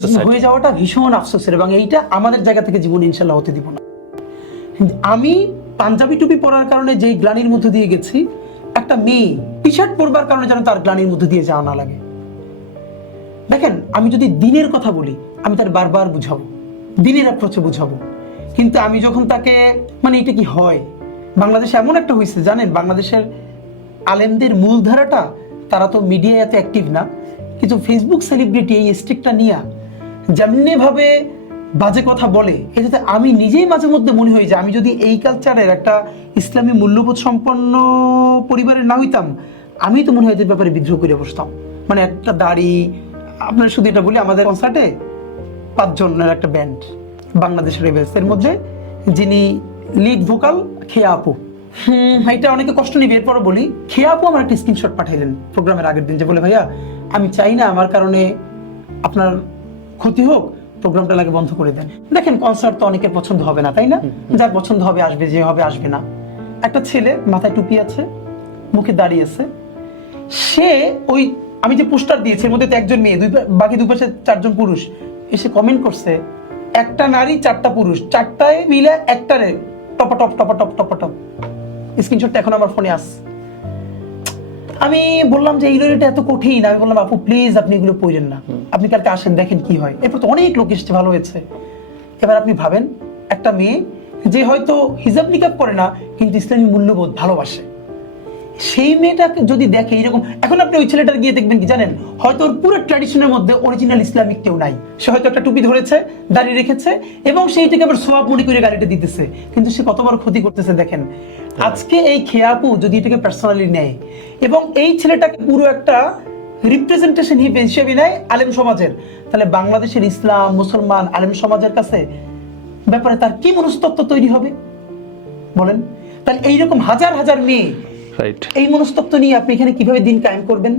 হয়ে যাওয়াটা ভীষণ আফসোসের, এবং এইটা আমাদের জায়গা থেকে জীবনে ইনশাল্লাহ হতে দিব না। আমি পাঞ্জাবি টুপি পরার কারণে যেই গ্লানির মধ্যে দিয়ে গেছি, একটা মেয়ে টি শার্ট পরবার কারণে যেন তার গ্লানির মধ্যে দিয়ে যাওয়া না লাগে। দেখেন, আমি যদি দিনের কথা বলি, আমি তার বারবার বুঝাবো, দিনের অ্যাপ্রোচে বুঝাবো, কিন্তু আমি যখন তাকে মানে এটা কি হয়, বাংলাদেশে এমন একটা হয়েছে জানেন, বাংলাদেশের আলেমদের মূলধারাটা তারা তো মিডিয়ায় এত অ্যাক্টিভ না, কিন্তু ফেসবুক সেলিব্রিটি এই স্টিকটা নিয়ে যেমনি ভাবে বাজে কথা বলে, এটাতে আমি নিজেই মাঝে মধ্যে মনে হয় যে আমি যদি এই কালচারের একটা ইসলামী মূল্যবোধ সম্পন্ন পরিবারের না হইতাম, আমি তো মনে হয় এদের ব্যাপারে বিদ্রোহ করে বসতাম। মানে একটা দাড়ি, আপনার শুধু এটা বলি, আমাদের কনসার্টে 5 জনের একটা ব্যান্ড, বাংলাদেশ রেবেলস, এর মধ্যে যিনি লিড ভোকাল খেয়া আপু, এটা অনেকে কষ্ট নিবে, এরপরও বলি, খেয়া আপু আমার একটা স্ক্রিনশট পাঠাইলেন প্রোগ্রামের আগের দিন, যে বলে ভাইয়া আমি চাই না আমার কারণে আপনার ক্ষতি হোক, প্রোগ্রামটা লাগে বন্ধ করে দেন। দেখেন, কনসার্ট তো অনেকের পছন্দ হবে না, তাই না? যার পছন্দ হবে আসবে, যে হবে আসবে না। একটা ছেলে মাথায় টুপি আছে, মুখে দাঁড়িয়ে আছে, সে ওই আমি যে পোস্টার দিয়েছি এর মধ্যে তো একজন মেয়ে, বাকি দুপাশে 4 জন পুরুষ, এসে কমেন্ট করছে, একটা নারী 4টা পুরুষ, 4টায় মিলে একটারে টপাটপ টপাটপ টপাটপ। স্ক্রিনশটটা এখন আমার ফোনে আসছে। আমি বললাম যে এইগুলো এটা এত কঠিন, আমি বললাম আপু প্লিজ আপনি এগুলো পড়েন না, আপনি কালকে আসেন দেখেন কি হয়। এরপর তো অনেক লোক এসেছে, ভালো হয়েছে। এবার আপনি ভাবেন, একটা মেয়ে যে হয়তো হিজাব নিকাব করে না, কিন্তু ইসলামী মূল্যবোধ ভালোবাসে, সেই মেয়েটাকে যদি দেখে এরকম, এখন আপনি ওই ছেলেটার গিয়ে দেখবেন কি জানেন, হয়তো ওর পুরো ট্র্যাডিশনের মধ্যে অরিজিনাল ইসলামিক কেউ নাই, সে হয়তো একটা টুপি ধরেছে, দাঁড়িয়ে রেখেছে, এবং সেইটাকে আবার সোয়াব মনে করে গাড়িটা দিতেছে, কিন্তু সে কত বড় ক্ষতি করতেছে দেখেন। আজকে এই খেয়াপু যদি এটাকে পার্সোনালি নেয় এবং এই ছেলেটাকে পুরো একটা রিপ্রেজেন্টেশন হিসেবে নেয় আলেম সমাজের, তাহলে বাংলাদেশের ইসলাম, মুসলমান, আলেম সমাজের কাছে ব্যাপারে তার কি মনস্তত্ত্ব তৈরি হবে বলেন? তাহলে এইরকম হাজার হাজার মেয়ে এই মনস্তত্ত্ব নিয়ে আপনি এখানে কিভাবে দিন কায়েম করবেন?